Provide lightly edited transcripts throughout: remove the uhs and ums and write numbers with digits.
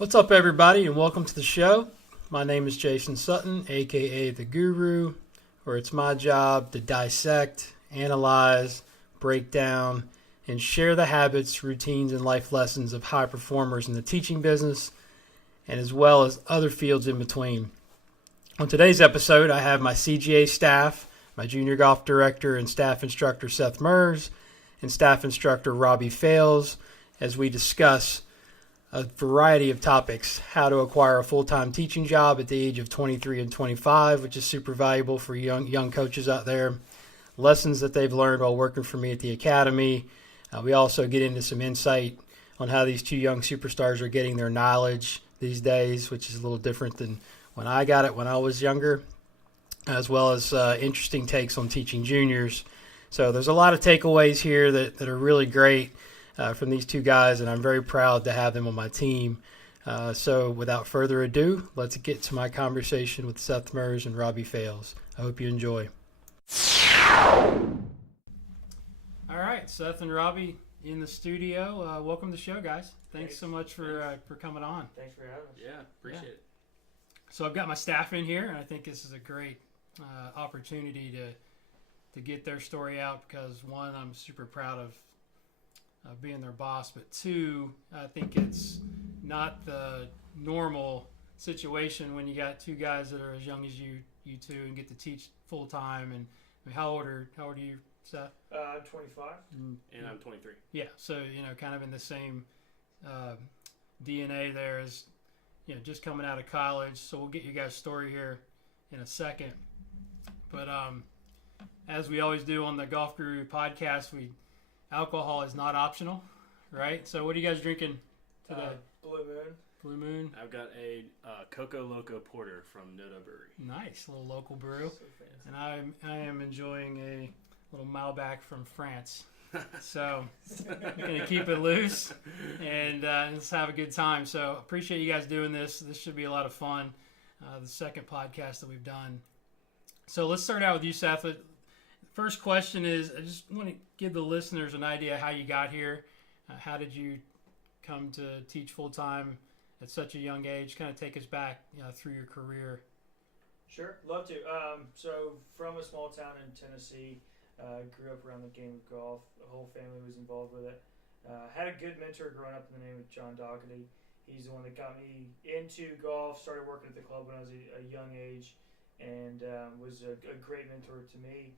What's up, everybody, and welcome to the show. My name is Jason Sutton, aka The Guru, where it's my job to dissect, analyze, break down, and share the habits, routines, and life lessons of high performers in the teaching business, and as well as other fields in between. On today's episode, I have my CGA staff, my junior golf director and staff instructor Seth Merz, and staff instructor Robbie Fales, as we discuss a variety of topics: how to acquire a full-time teaching job at the age of 23 and 25, which is super valuable for young coaches out there, lessons that they've learned while working for me at the academy. We also get into some insight on how these two young superstars are getting their knowledge these days, which is a little different than when I got it when I was younger, as well as interesting takes on teaching juniors. So there's a lot of takeaways here that are really great from these two guys, and I'm very proud to have them on my team. So without further ado, let's get to my conversation with Seth Merz and Robbie Fales. I hope you enjoy. All right, Seth and Robbie in the studio. Welcome to the show, guys. Thanks so much for coming on. Thanks for having us. Yeah, appreciate it. So I've got my staff in here, and I think this is a great opportunity to get their story out because, one, I'm super proud of being their boss, but two, I think it's not the normal situation when you got two guys that are as young as you two and get to teach full time. And I mean, how old are you, Seth? I'm 25. And I'm 23. Yeah, so kind of in the same DNA there as just coming out of college. So we'll get you guys' story here in a second. But as we always do on the Golf Guru podcast, alcohol is not optional, right? So what are you guys drinking today? Blue Moon. I've got a Coco Loco Porter from Noda Brewery. Nice, little local brew. So And I am enjoying a little Malbec from France. So we're going to keep it loose and let's have a good time. So appreciate you guys doing this. This should be a lot of fun. The second podcast that we've done. So let's start out with you, Seth. First question is, I just want to give the listeners an idea how you got here. How did you come to teach full-time at such a young age? Kind of take us back through your career. Sure, love to. So from a small town in Tennessee, grew up around the game of golf. The whole family was involved with it. Had a good mentor growing up in the name of John Dougherty. He's the one that got me into golf, started working at the club when I was a young age, and was a great mentor to me.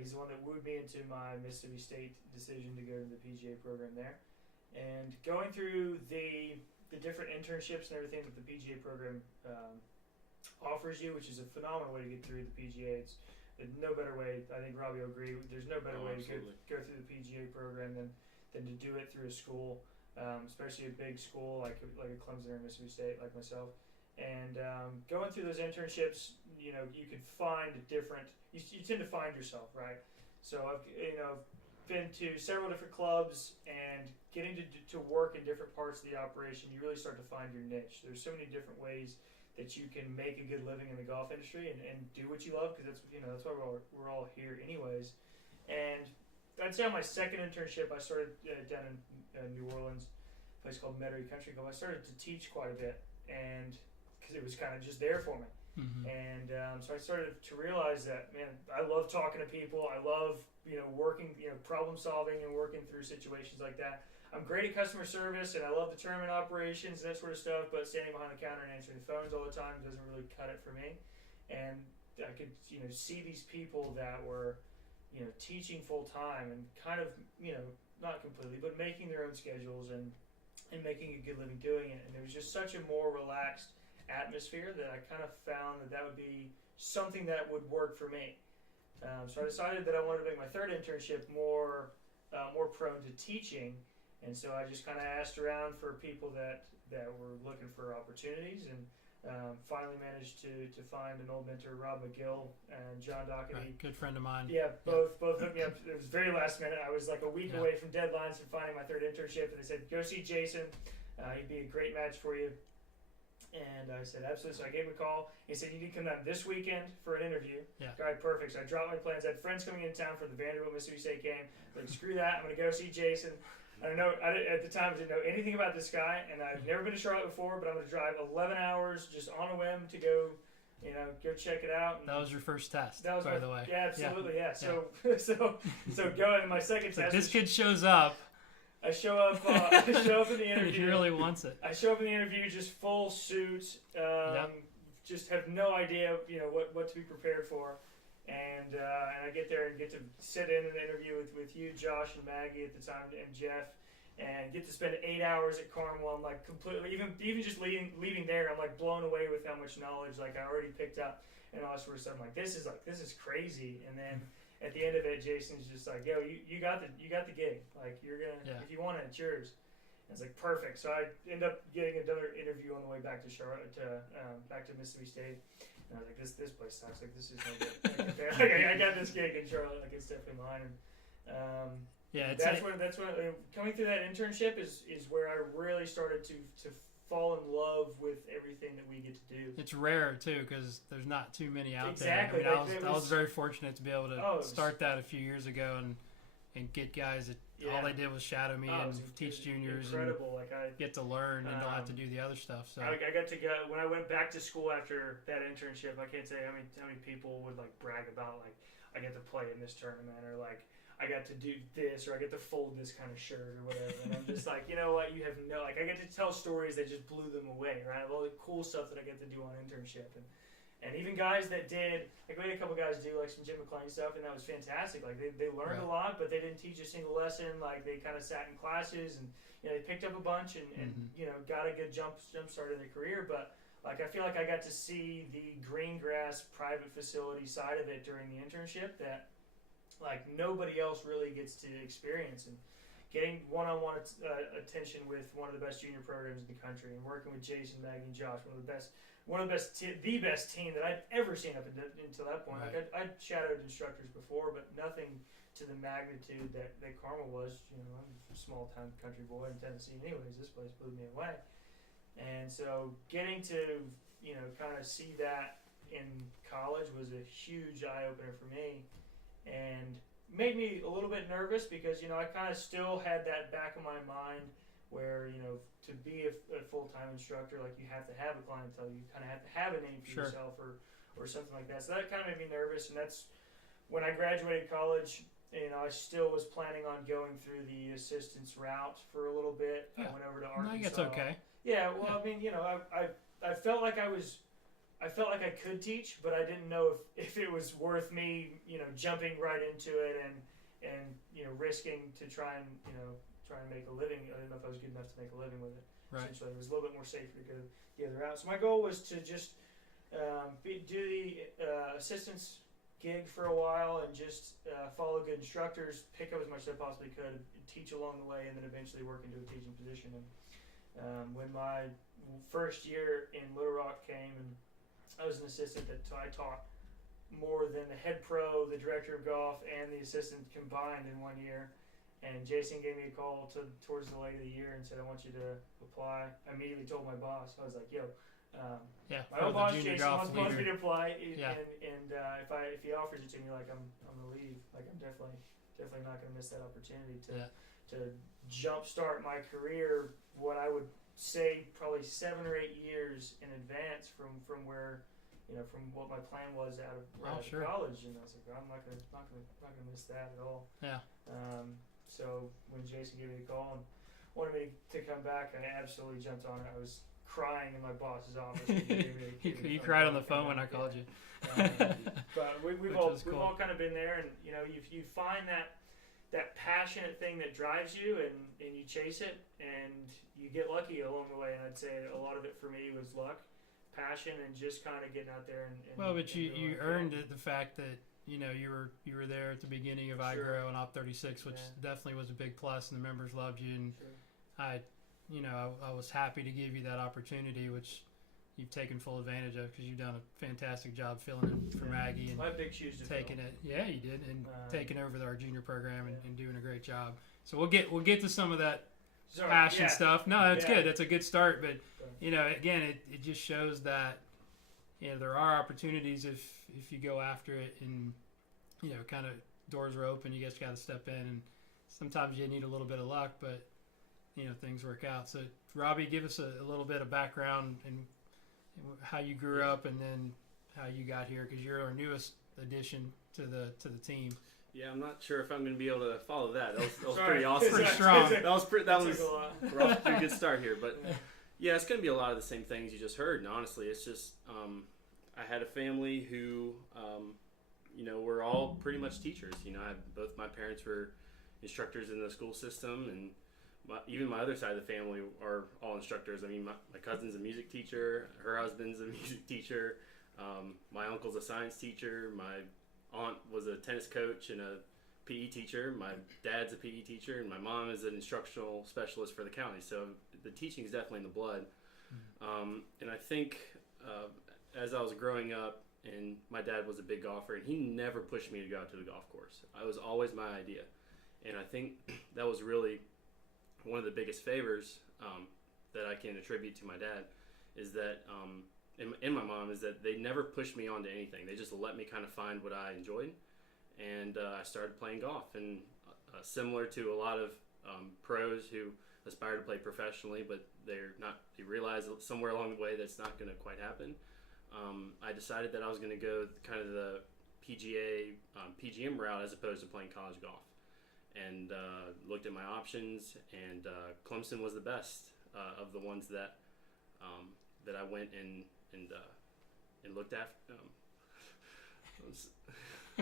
He's the one that wooed me into my Mississippi State decision to go to the PGA program there. And going through the different internships and everything that the PGA program offers you, which is a phenomenal way to get through the PGA. It's no better way, I think Robbie will agree, there's no better way to go through the PGA program than to do it through a school, especially a big school like a Clemson or Mississippi State like myself. And going through those internships, you can find you tend to find yourself, right? So I've been to several different clubs, and getting to work in different parts of the operation, you really start to find your niche. There's so many different ways that you can make a good living in the golf industry and do what you love, because that's why we're all here anyways. And I'd say on my second internship, I started down in New Orleans, a place called Metairie Country Club. I started to teach quite a bit, and because it was kind of just there for me. Mm-hmm. And so I started to realize that, man, I love talking to people. I love, working, problem solving and working through situations like that. I'm great at customer service, and I love the tournament operations and that sort of stuff, but standing behind the counter and answering the phones all the time doesn't really cut it for me. And I could, see these people that were, teaching full time and kind of, not completely, but making their own schedules and making a good living doing it. And there was just such a more relaxed atmosphere that I kind of found that would be something that would work for me. So I decided that I wanted to make my third internship more prone to teaching, and so I just kind of asked around for people that were looking for opportunities, and finally managed to find an old mentor, Rob McGill and John Dougherty. Right, good friend of mine. Yeah, both hooked me up. It was very last minute. I was like a week away from deadlines and finding my third internship, and they said, go see Jason. He'd be a great match for you. And I said, absolutely. So I gave him a call. He said, you need to come down this weekend for an interview. Yeah. All right, perfect. So I dropped my plans. I had friends coming in town for the Vanderbilt Mississippi State game. Like, screw that. I'm going to go see Jason. I don't know. At the time, I didn't know anything about this guy, and I've never been to Charlotte before. But I'm gonna drive 11 hours just on a whim to go, go check it out. And That was your first test, that was by the way. Yeah, absolutely. Yeah. So going to my second test. This kid shows up. I show up. I show up in the interview. He really wants it. I show up in the interview just full suit. Just have no idea, what to be prepared for. And I get there and get to sit in an interview with you, Josh, and Maggie at the time, and Jeff, and get to spend 8 hours at Carmel. I'm like completely, even just leaving there, I'm like blown away with how much knowledge like I already picked up and all sorts of stuff. I'm like, this is crazy. And then at the end of it, Jason's just like, yo, you got the gig. Like you're gonna, if you want it, it's yours. And it's like perfect. So I end up getting another interview on the way back to Charlotte, back to Mississippi State. And I was like, this place sucks. Like, this is no good. Like, I got this gig in Charlotte. Like, it's definitely mine. And that's when coming through that internship is where I really started to fall in love with everything that we get to do. It's rare too because there's not too many out exactly. there. I mean, I was very fortunate to be able to start that a few years ago and get guys that all they did was shadow me and teach juniors incredible. and get to learn and don't have to do the other stuff. So I got to go when I went back to school after that internship. I can't say how many people would like brag about like I get to play in this tournament or like I got to do this or I get to fold this kind of shirt or whatever. And I'm just like, you know what? You have no like I get to tell stories that just blew them away, right? All the cool stuff that I get to do on internship and even guys that did, like we had a couple guys do like some Jim McClain stuff, and that was fantastic. Like they learned a lot, but they didn't teach a single lesson. Like they kind of sat in classes and they picked up a bunch and got a good jump start in their career. But like I feel like I got to see the green grass private facility side of it during the internship that like nobody else really gets to experience, and getting one-on-one attention with one of the best junior programs in the country, and working with Jason, Maggie, and Josh, the best team that I'd ever seen up until that point. Right. Like I'd shadowed instructors before, but nothing to the magnitude that Carmel was. I'm a small town country boy in Tennessee. Anyways, this place blew me away, and so getting to kind of see that in college was a huge eye opener for me, and made me a little bit nervous because I kind of still had that back of my mind where to be a full-time instructor, like you have to have a clientele, you kind of have to have a name for yourself or something like that. So that kind of made me nervous, and that's when I graduated college. I still was planning on going through the assistance route for a little bit. I went over to Arkansas. I think it's okay. Yeah, well, I mean, I felt like I felt like I could teach, but I didn't know if it was worth me, jumping right into it and risking to try and make a living. I didn't know if I was good enough to make a living with it. Right. Essentially, it was a little bit more safe to go the other route. So my goal was to just do the assistance gig for a while and just follow good instructors, pick up as much as I possibly could, teach along the way, and then eventually work into a teaching position. And when my first year in Little Rock came, and I was an assistant that I taught more than the head pro, the director of golf, and the assistant combined in 1 year. And Jason gave me a call towards the late of the year and said, I want you to apply. I immediately told my boss. I was like, yo, my old boss Jason wants me to apply, and if he offers it to me, like I'm gonna leave. Like I'm definitely not gonna miss that opportunity to jumpstart my career. What I would say probably 7 or 8 years in advance from where from what my plan was out of college. And I was like, I'm not gonna miss that at all. Yeah. So when Jason gave me a call and wanted me to come back, I absolutely jumped on it. I was crying in my boss's office. You cried on the phone when I called you. But we've all kind of been there, and you find that passionate thing that drives you, and you chase it, and you get lucky along the way. And I'd say a lot of it for me was luck, passion, and just kind of getting out there. But you earned it. The fact that you were there at the beginning of iGrow and Op 36, which definitely was a big plus, and the members loved you. And I was happy to give you that opportunity, which you've taken full advantage of because you've done a fantastic job filling in for Maggie and my big shoes to taking fill. it. Yeah, you did, and taking over our junior program and doing a great job. So we'll get to some of that passion stuff. No, that's good. That's a good start. But again, it just shows that there are opportunities if you go after it, and kind of doors are open. You just got to step in, and sometimes you need a little bit of luck, but things work out. So Robbie, give us a little bit of background and how you grew up and then how you got here, because you're our newest addition to the team. Yeah, I'm not sure if I'm going to be able to follow that. That was pretty awesome. Pretty strong. We're off to a pretty good start here. But yeah, it's going to be a lot of the same things you just heard. And honestly, it's just I had a family who, were all pretty much teachers. Both my parents were instructors in the school system, and even my other side of the family are all instructors. I mean, my cousin's a music teacher. Her husband's a music teacher. My uncle's a science teacher. My aunt was a tennis coach and a PE teacher. My dad's a PE teacher, and my mom is an instructional specialist for the county. So the teaching is definitely in the blood. And I think as I was growing up, and my dad was a big golfer, and he never pushed me to go out to the golf course. It was always my idea. And I think that was really one of the biggest favors that I can attribute to my dad is that, and my mom, is that they never pushed me onto anything. They just let me kind of find what I enjoyed. And I started playing golf. And similar to a lot of pros who aspire to play professionally, but they realize somewhere along the way that's not going to quite happen. I decided that I was going to go kind of the PGA, PGM route as opposed to playing college golf. And looked at my options, and Clemson was the best of the ones that I went and looked at.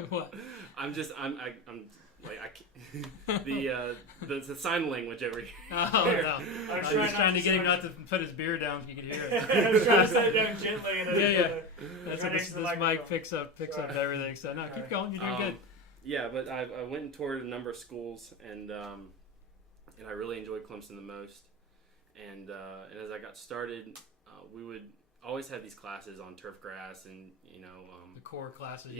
What? The sign language over here. Oh no! I was trying to get him not to put his beer down so you could hear it. I was trying to set it down gently. That's what this mic picks up everything. So no, keep going. You're doing good. Yeah, but I went and toured a number of schools, and I really enjoyed Clemson the most. And as I got started, we would always have these classes on turf grass, and the core classes.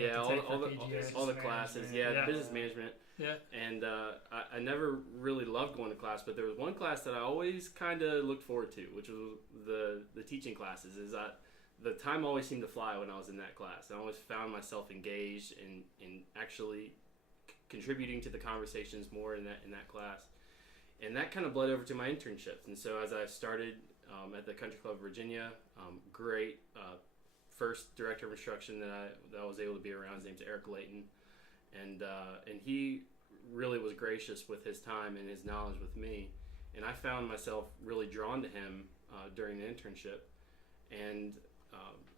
All the classes. Yeah, business management. Yeah. And I never really loved going to class, but there was one class that I always kind of looked forward to, which was the teaching classes. The time always seemed to fly when I was in that class. I always found myself engaged in actually contributing to the conversations more in that class. And that kind of bled over to my internships. And so as I started at the Country Club of Virginia, great first director of instruction that I was able to be around. His name's Eric Layton. And he really was gracious with his time and his knowledge with me. And I found myself really drawn to him during the internship. And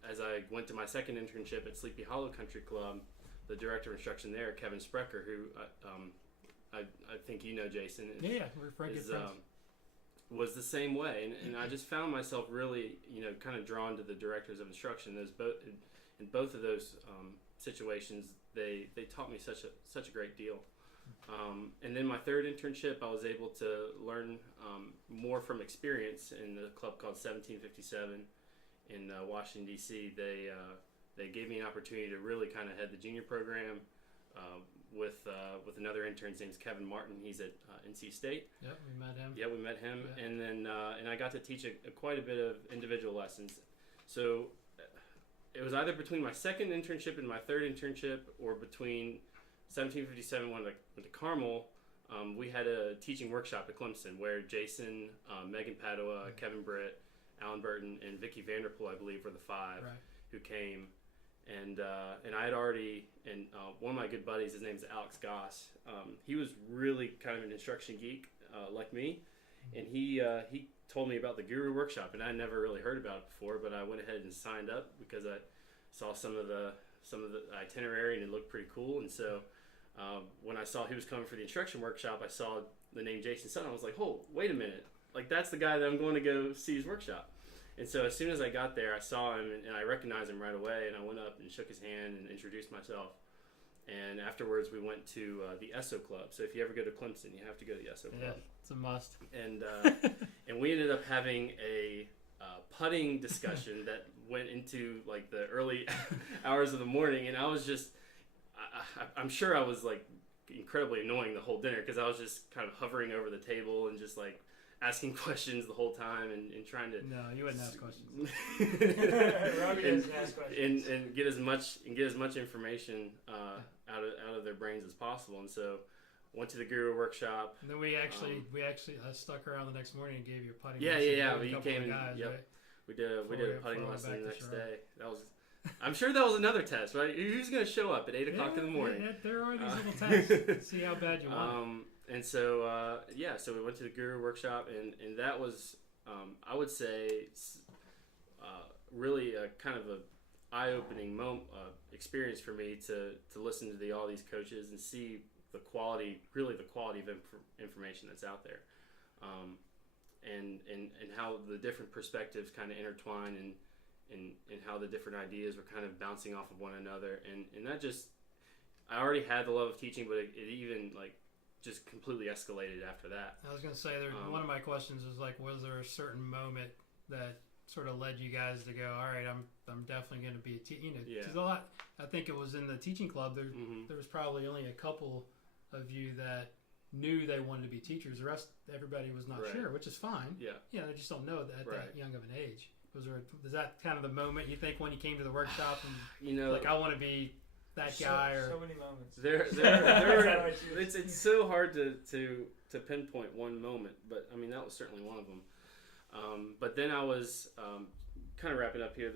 as I went to my second internship at Sleepy Hollow Country Club, the director of instruction there, Kevin Sprecher, who I think you know, Jason. We're pretty good friends. Was the same way, and I just found myself really, kind of drawn to the directors of instruction. In both of those situations, they taught me such a great deal. And then my third internship, I was able to learn more from experience in a club called 1757 in Washington, D.C. They gave me an opportunity to really kind of head the junior program with another intern. His name's Kevin Martin. He's at NC State. Yeah, we met him. Yeah, we met him. Yeah. And then and I got to teach quite a bit of individual lessons. So it was either between my second internship and my third internship, or between 1757 when I went to Carmel. We had a teaching workshop at Clemson where Jason, Megan Padua, Kevin Britt, Alan Burton, and Vicky Vanderpool, I believe, were the five who came. And I had already, and one of my good buddies, his name's Alex Goss. He was really kind of an instruction geek like me, and he told me about the Guru Workshop, and I never really heard about it before. But I went ahead and signed up because I saw some of the itinerary, and it looked pretty cool. And so when I saw he was coming for the instruction workshop, I saw the name Jason Sutton. I was like, oh, wait a minute, like that's the guy that I'm going to go see his workshop. And so as soon as I got there, I saw him, and I recognized him right away, and I went up and shook his hand and introduced myself. And afterwards, we went to the ESO Club. So if you ever go to Clemson, you have to go to the ESO Club. Yeah, it's a must. And and we ended up having a putting discussion that went into like the early hours of the morning, and I was just, I'm sure I was like incredibly annoying the whole dinner because I was just kind of hovering over the table and just like asking questions the whole time and trying to. No, you wouldn't ask questions. Robbie doesn't ask questions. And get as much information out of their brains as possible. And so went to the Guru workshop. And then we actually I stuck around the next morning and gave you a putting Yeah, lesson. yeah. with a You couple came of in. guys, Yep. right? We did a putting Before lesson back the to next Charlotte. day. That was. I'm sure that was another test, right? Who's going to show up at 8 o'clock in the morning? Yeah, there are these little tests to see how bad you want it. And so so we went to the Guru workshop, and that was I would say really a kind of a eye-opening experience for me to listen to all these coaches and see the quality of information that's out there, and how the different perspectives kind of intertwine and how the different ideas were kind of bouncing off of one another, and that just, I already had the love of teaching, but it even like just completely escalated after that. I was going to say, one of my questions was like, was there a certain moment that sort of led you guys to go, all right, I'm definitely going to be a teacher? You know, Yeah. 'cause a lot, I think it was in the teaching club, there was probably only a couple of you that knew they wanted to be teachers. The rest, everybody was not Right. sure, which is fine. Yeah. Yeah, they just don't know that at Right. that young of an age. Was that kind of the moment you think when you came to the workshop and You know, like, I want to be that guy? Or So many moments. There it's so hard to pinpoint one moment, but I mean that was certainly one of them. But then I was kind of wrapping up here.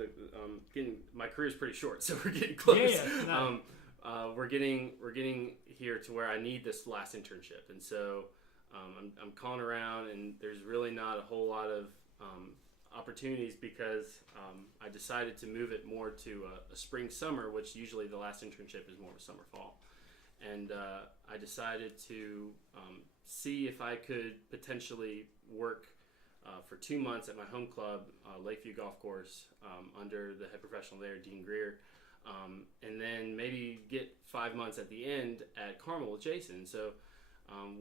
My career is pretty short, so we're getting close. Yeah, no. We're getting here to where I need this last internship, and so I'm calling around, and there's really not a whole lot of opportunities because I decided to move it more to a spring summer, which usually the last internship is more of a summer fall, and I decided to see if I could potentially work for 2 months at my home club, Lakeview Golf Course, under the head professional there, Dean Greer, and then maybe get 5 months at the end at Carmel with Jason. So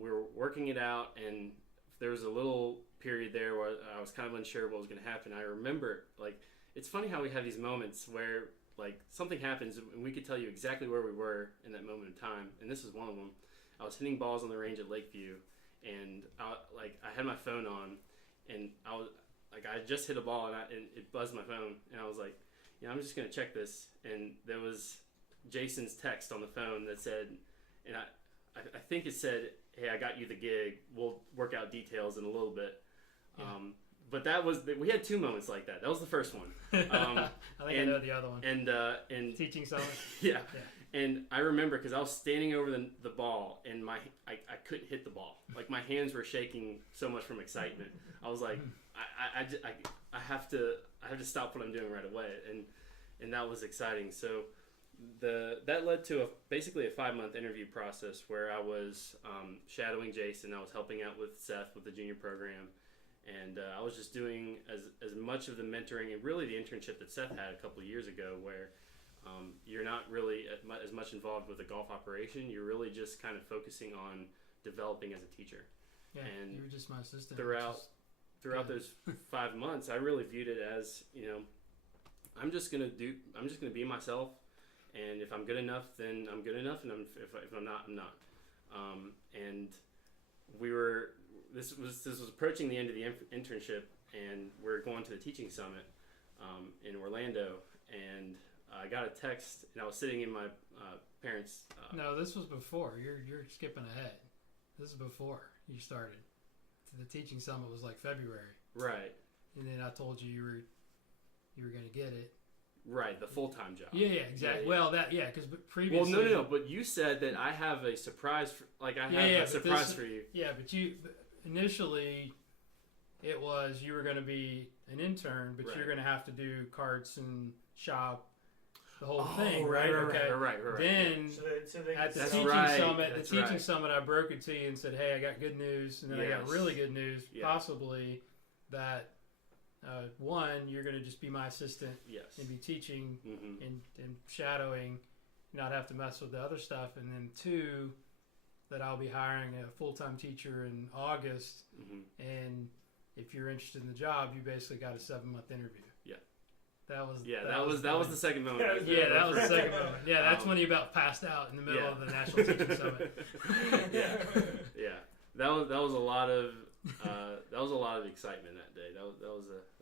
we were working it out, and there was a little period there where I was kind of unsure what was going to happen. I remember, like, it's funny how we have these moments where, like, something happens and we could tell you exactly where we were in that moment in time, and this is one of them. I was hitting balls on the range at Lakeview, and I had my phone on, and I just hit a ball, and it buzzed my phone, and I was like, I'm just going to check this, and there was Jason's text on the phone that said, and I think it said, hey, I got you the gig, we'll work out details in a little bit. Yeah. But we had 2 moments like that. That was the first one. I think I know the other one. And Teaching someone. yeah. And I remember because I was standing over the ball, and I couldn't hit the ball. Like, my hands were shaking so much from excitement. I was like, I have to stop what I'm doing right away, and that was exciting. So that led to basically a 5-month interview process where I was shadowing Jason. I was helping out with Seth with the junior program, and I was just doing as much of the mentoring and really the internship that Seth had a couple of years ago, where you're not really as much involved with the golf operation. You're really just kind of focusing on developing as a teacher. Yeah, and you were just my assistant. Throughout those 5 months, I really viewed it as, I'm just gonna be myself, and if I'm good enough, then I'm good enough, and if I'm not, I'm not. And this was approaching the end of the internship, and we're going to the teaching summit in Orlando, and I got a text, and I was sitting in my parents'. No, this was before. You're skipping ahead. This is before you started. The teaching summit was like February. Right. And then I told you you were going to get it. Right, the full-time job. Yeah, exactly. Yeah. Well, because previously. Well, no. But you said that I have a surprise. A surprise for you. Yeah, but initially, it was you were going to be an intern, but you're going to have to do carts and shop, the whole thing, right? Right. Then at the teaching summit, I broke it to you and said, "Hey, I got good news," and then I got really good news, possibly that. One, you're going to just be my assistant and be teaching and shadowing, not have to mess with the other stuff. And then 2, that I'll be hiring a full-time teacher in August. And if you're interested in the job, you basically got a 7-month interview. Yeah. That was the second moment. That was the second moment. Yeah, that's when you about passed out in the middle of the National Teaching Summit. Yeah. That was a lot of excitement that day. That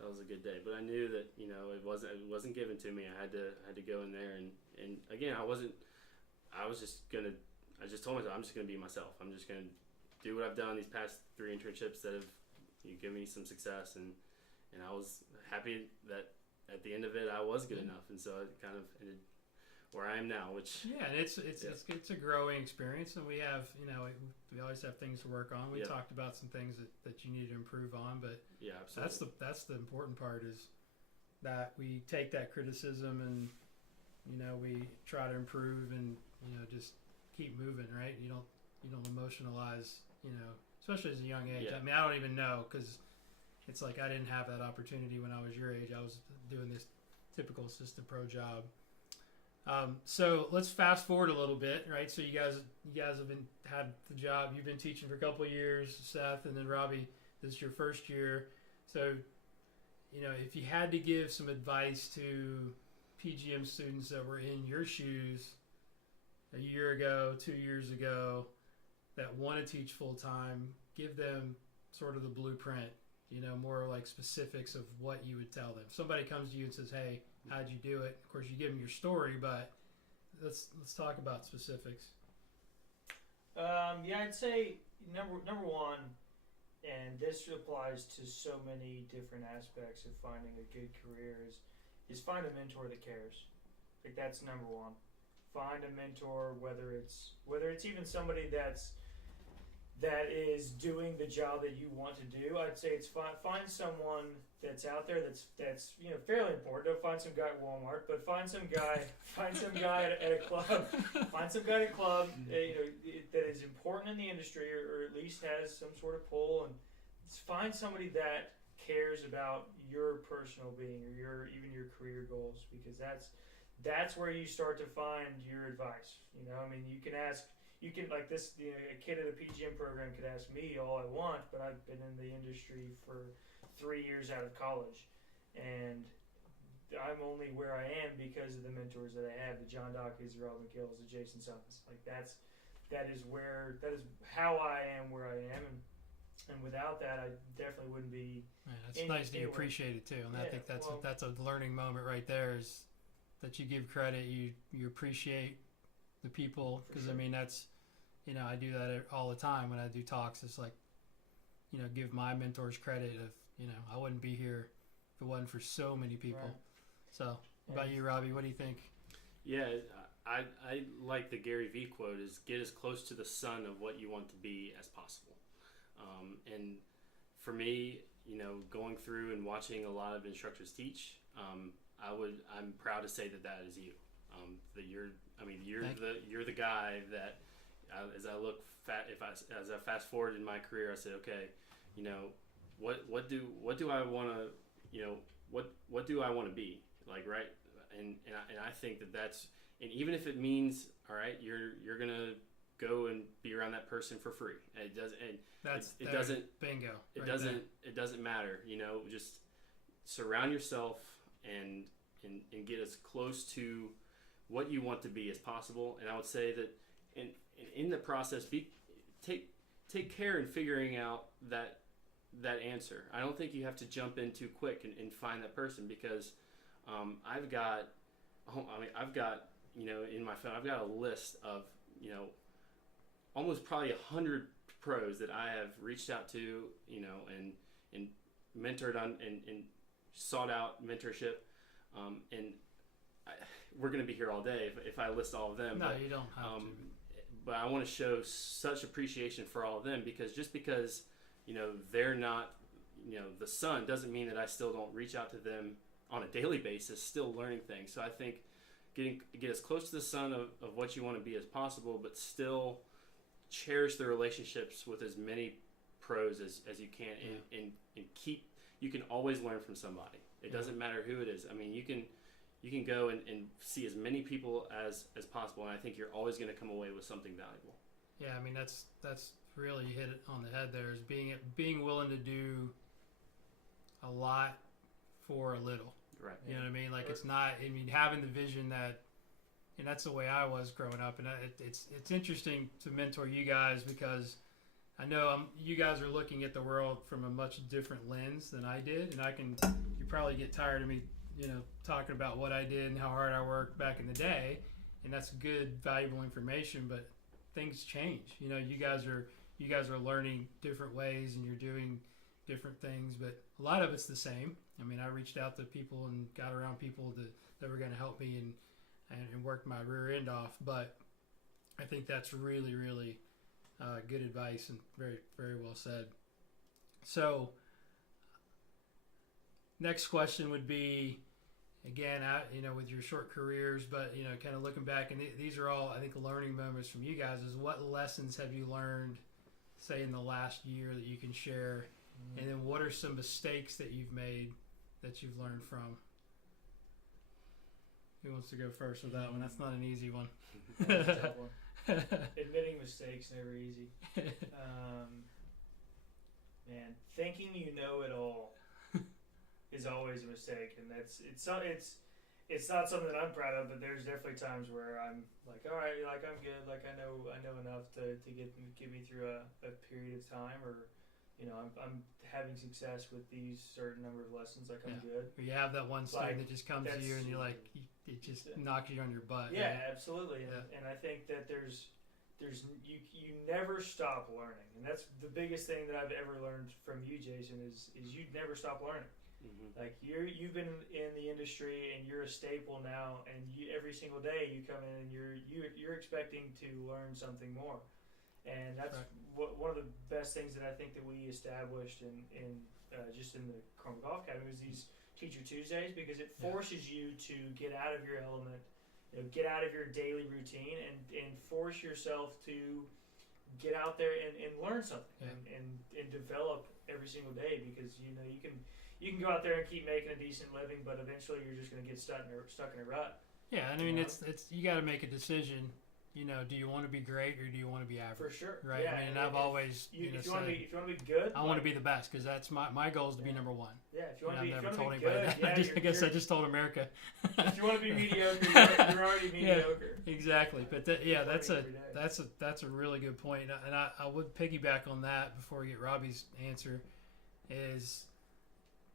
was a good day. But I knew that it wasn't given to me. I had to go in there, and again I was I just told myself I'm just going to be myself. I'm just going to do what I've done these past 3 internships that have given me some success, and I was happy that at the end of it I was good enough, and so it kind of ended where I am now. Which and it's a growing experience, and we have we always have things to work on. We talked about some things that you need to improve on, but absolutely. that's the important part is that we take that criticism and we try to improve and just keep moving, right? You don't emotionalize, especially as a young age. Yeah. I mean, I don't even know, because it's like I didn't have that opportunity when I was your age. I was doing this typical assistant pro job. So let's fast forward a little bit, right? So you guys have had the job. You've been teaching for a couple of years, Seth, and then Robbie, this is your first year. So, if you had to give some advice to PGM students that were in your shoes a year ago, 2 years ago, that want to teach full time, give them sort of the blueprint, more like specifics of what you would tell them. Somebody comes to you and says, "Hey, how'd you do it?" Of course, you give them your story, but let's talk about specifics. I'd say number one, and this applies to so many different aspects of finding a good career, is find a mentor that cares. Like, that's number one. Find a mentor, whether it's even somebody that is doing the job that you want to do. I'd say it's find someone that's out there that's fairly important. Don't find some guy at Walmart, but find some guy at a club. Find some guy at a club that is important in the industry, or at least has some sort of pull, and find somebody that cares about your personal being or even your career goals, because that's where you start to find your advice. You can like this. A kid at a PGM program could ask me all I want, but I've been in the industry for 3 years out of college, and I'm only where I am because of the mentors that I have: the John Dockeys, the Rob McGills, the Jason Suttons. Like, that is how I am where I am, and without that, I definitely wouldn't be. Man, that's nice that you appreciate it too, and I think that's a learning moment right there. Is that you give credit, you appreciate the people, because sure. I mean that's I do that all the time when I do talks. It's like give my mentors credit of I wouldn't be here if it wasn't for so many people. Right. So about you, Robbie, what do you think? Yeah, I like the Gary Vee quote is get as close to the sun of what you want to be as possible. And for me, going through and watching a lot of instructors teach, I'm proud to say that is you. That you're the guy that as I look as I fast forward in my career, I say, okay, what do I want to what do I want to be like, right? And I think that's, and even if it means, all right, you're gonna go and be around that person for free. It doesn't bingo. It doesn't matter. Just surround yourself and get as close to what you want to be as possible. And I would say that in the process, take care in figuring out that answer. I don't think you have to jump in too quick and find that person, because I've got in my phone I've got a list of almost probably 100 pros that I have reached out to and mentored on and sought out mentorship, and we're going to be here all day if I list all of them. No, you don't have to. But I want to show such appreciation for all of them, because just because they're not the sun doesn't mean that I still don't reach out to them on a daily basis, still learning things. So I think get as close to the sun of what you want to be as possible, but still cherish the relationships with as many pros as you can, and keep. You can always learn from somebody. It doesn't matter who it is. I mean, you can go and see as many people as possible, and I think you're always going to come away with something valuable. Yeah, I mean that's really hit it on the head there, is being willing to do a lot for a little. Right. You know what I mean? Like, it's not, I mean, having the vision that, and that's the way I was growing up, and it's interesting to mentor you guys, because I know you guys are looking at the world from a much different lens than I did, and you probably get tired of me, talking about what I did and how hard I worked back in the day, and that's good, valuable information, but things change. You know, you guys are learning different ways and you're doing different things, but a lot of it's the same. I mean, I reached out to people and got around people that were going to help me and worked my rear end off. But I think that's really, really good advice and very, very well said. So next question would be, again, with your short careers, but, kind of looking back, and these are all, I think, learning moments from you guys, is what lessons have you learned, say, in the last year that you can share? And then what are some mistakes that you've made that you've learned from? Who wants to go first with that one? That's not an easy one. That's a tough one. Admitting mistakes never easy. Man, thinking you know it all is always a mistake, and it's not something that I'm proud of. But there's definitely times where I'm like, all right, like I'm good, like I know enough to get me through a period of time, or I'm having success with these certain number of lessons. Like I'm good. Or you have that one student that just comes to you and you're like, it just knocks you on your butt. Yeah, right? absolutely. And I think that there's you never stop learning, and that's the biggest thing that I've ever learned from you, Jason, is you never stop learning. Mm-hmm. Like you've been in the industry and you're a staple now, and every single day you come in and you're expecting to learn something more, and that's right. One of the best things that I think that we established in just in the Carmel Golf Academy was these Teacher Tuesdays, because it forces you to get out of your element, get out of your daily routine, and force yourself to get out there and learn something and develop every single day, because you can go out there and keep making a decent living, but eventually you're just going to get stuck in a rut. Yeah, and I mean it's you got to make a decision. Do you want to be great or do you want to be average? For sure. Right. Yeah, I mean, and I've always if you want to be good, I want to be the best, because that's my goal is to be number one. Yeah. If you want to be, I've never told anybody anybody that. I guess I just told America. If you want to be mediocre, you're already mediocre. Yeah, exactly. But that's a really good point, and I would piggyback on that before we get Robbie's answer. Is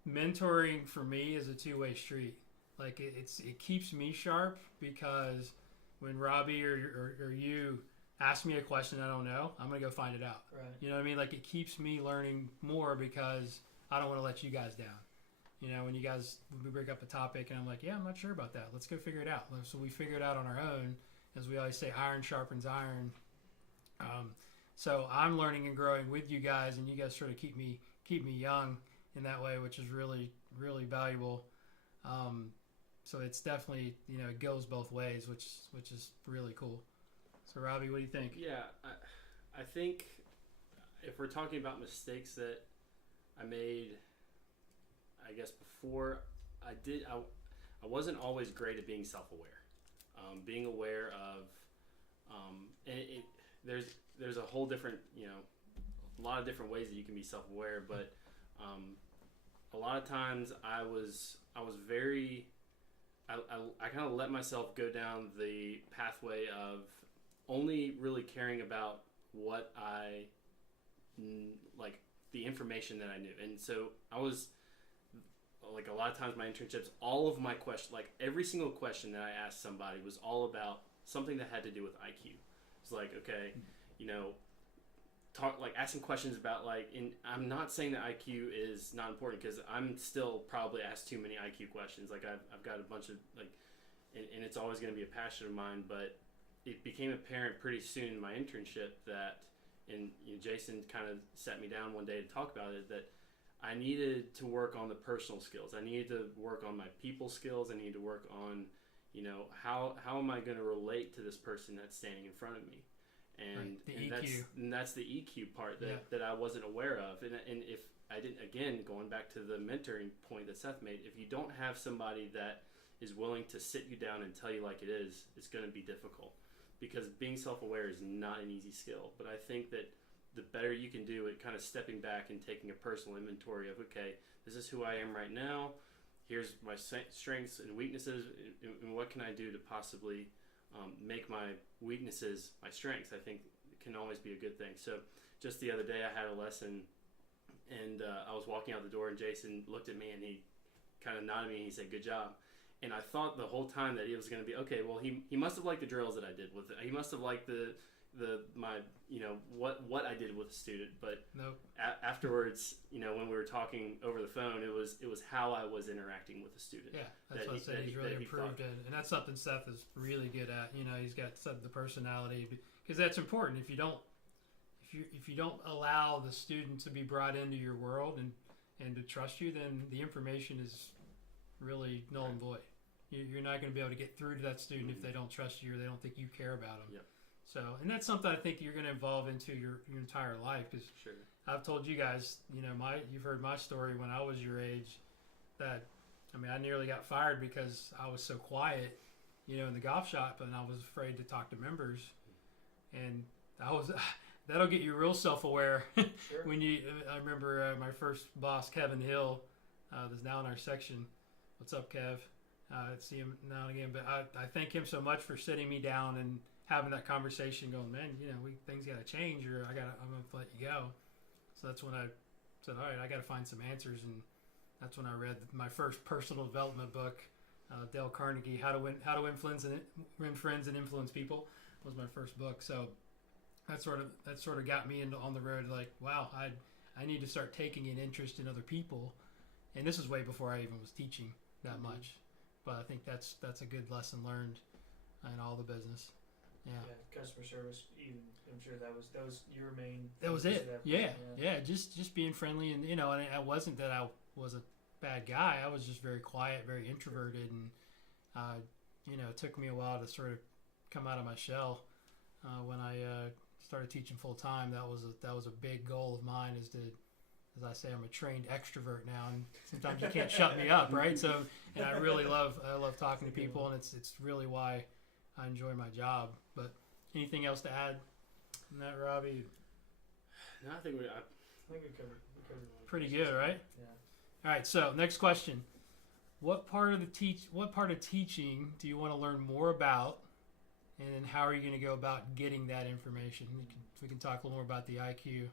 mentoring for me is a two-way street. Like it keeps me sharp, because when Robbie or you ask me a question I don't know, I'm going to go find it out. Right. You know what I mean? Like it keeps me learning more, because I don't want to let you guys down. When we break up a topic and I'm like, yeah, I'm not sure about that. Let's go figure it out. So we figure it out on our own. As we always say, iron sharpens iron. So I'm learning and growing with you guys, and you guys sort of keep me young in that way, which is really, really valuable. So it's definitely, it goes both ways, which is really cool. So Robbie, what do you think? Yeah, I think if we're talking about mistakes that I made, I guess before I wasn't always great at being self-aware. Being aware of, there's a whole different, a lot of different ways that you can be self-aware, but a lot of times I was very, I kind of let myself go down the pathway of only really caring about what like the information that I knew. And so I was, like, a lot of times my internships, all of my questions, like every single question that I asked somebody was all about something that had to do with IQ. It's like, okay, asking questions about, and I'm not saying that IQ is not important, because I'm still probably asked too many IQ questions. Like I've got a bunch of and it's always going to be a passion of mine, but it became apparent pretty soon in my internship that, and Jason kind of sat me down one day to talk about it, that I needed to work on the personal skills. I needed to work on my people skills. I needed to work on, how am I going to relate to this person that's standing in front of me? And, right. That's the EQ part that I wasn't aware of. And if I didn't, again, going back to the mentoring point that Seth made, if you don't have somebody that is willing to sit you down and tell you like it is, it's going to be difficult, because being self-aware is not an easy skill. But I think that the better you can do it, kind of stepping back and taking a personal inventory of, okay, this is who I am right now. Here's my strengths and weaknesses, and what can I do to possibly make my weaknesses my strengths, I think it can always be a good thing. So just the other day I had a lesson, and I was walking out the door, and Jason looked at me and he kind of nodded at me and he said, good job. And I thought the whole time that he was going to be, okay, well, he must have liked the drills that I did with it. He must have liked the my what I did with the student, but Nope. Afterwards, when we were talking over the phone, it was how I was interacting with the student. Yeah, that's what I said. He's really improved in, and that's something Seth is really good at. He's got the personality, because that's important. If you don't allow the student to be brought into your world and to trust you, then the information is really null and void. You're not going to be able to get through to that student if they don't trust you or they don't think you care about them. Yep. So, and that's something I think you're going to evolve into your entire life, because Sure. I've told you guys, you've heard my story when I was your age, that, I nearly got fired because I was so quiet, in the golf shop, and I was afraid to talk to members, and that'll get you real self-aware. Sure. I remember my first boss, Kevin Hill, that's now in our section. What's up, Kev? I see him now and again, but I thank him so much for sitting me down and having that conversation, going, man, things got to change, or I'm going to let you go. So that's when I said, all right, I got to find some answers, and that's when I read my first personal development book, Dale Carnegie, How to Win Friends and Influence People, was my first book. So that sort of got me on the road, like, wow, I need to start taking an interest in other people, and this is way before I even was teaching that much. But I think that's a good lesson learned in all the business. Yeah, customer service. Even I'm sure that was your main. That was focus it. at that Yeah. point, Yeah. Just being friendly, and and it wasn't that I was a bad guy. I was just very quiet, very introverted, and it took me a while to sort of come out of my shell. When I started teaching full time, that was a big goal of mine. As I say, I'm a trained extrovert now, and sometimes you can't shut me up, right? So, and I love talking to people, and it's really why I enjoy my job. But anything else to add on that, Robbie? No, I think we covered Pretty good, right? Yeah. All right. So next question: What part of teaching do you want to learn more about, and then how are you going to go about getting that information? We can talk a little more about the IQ.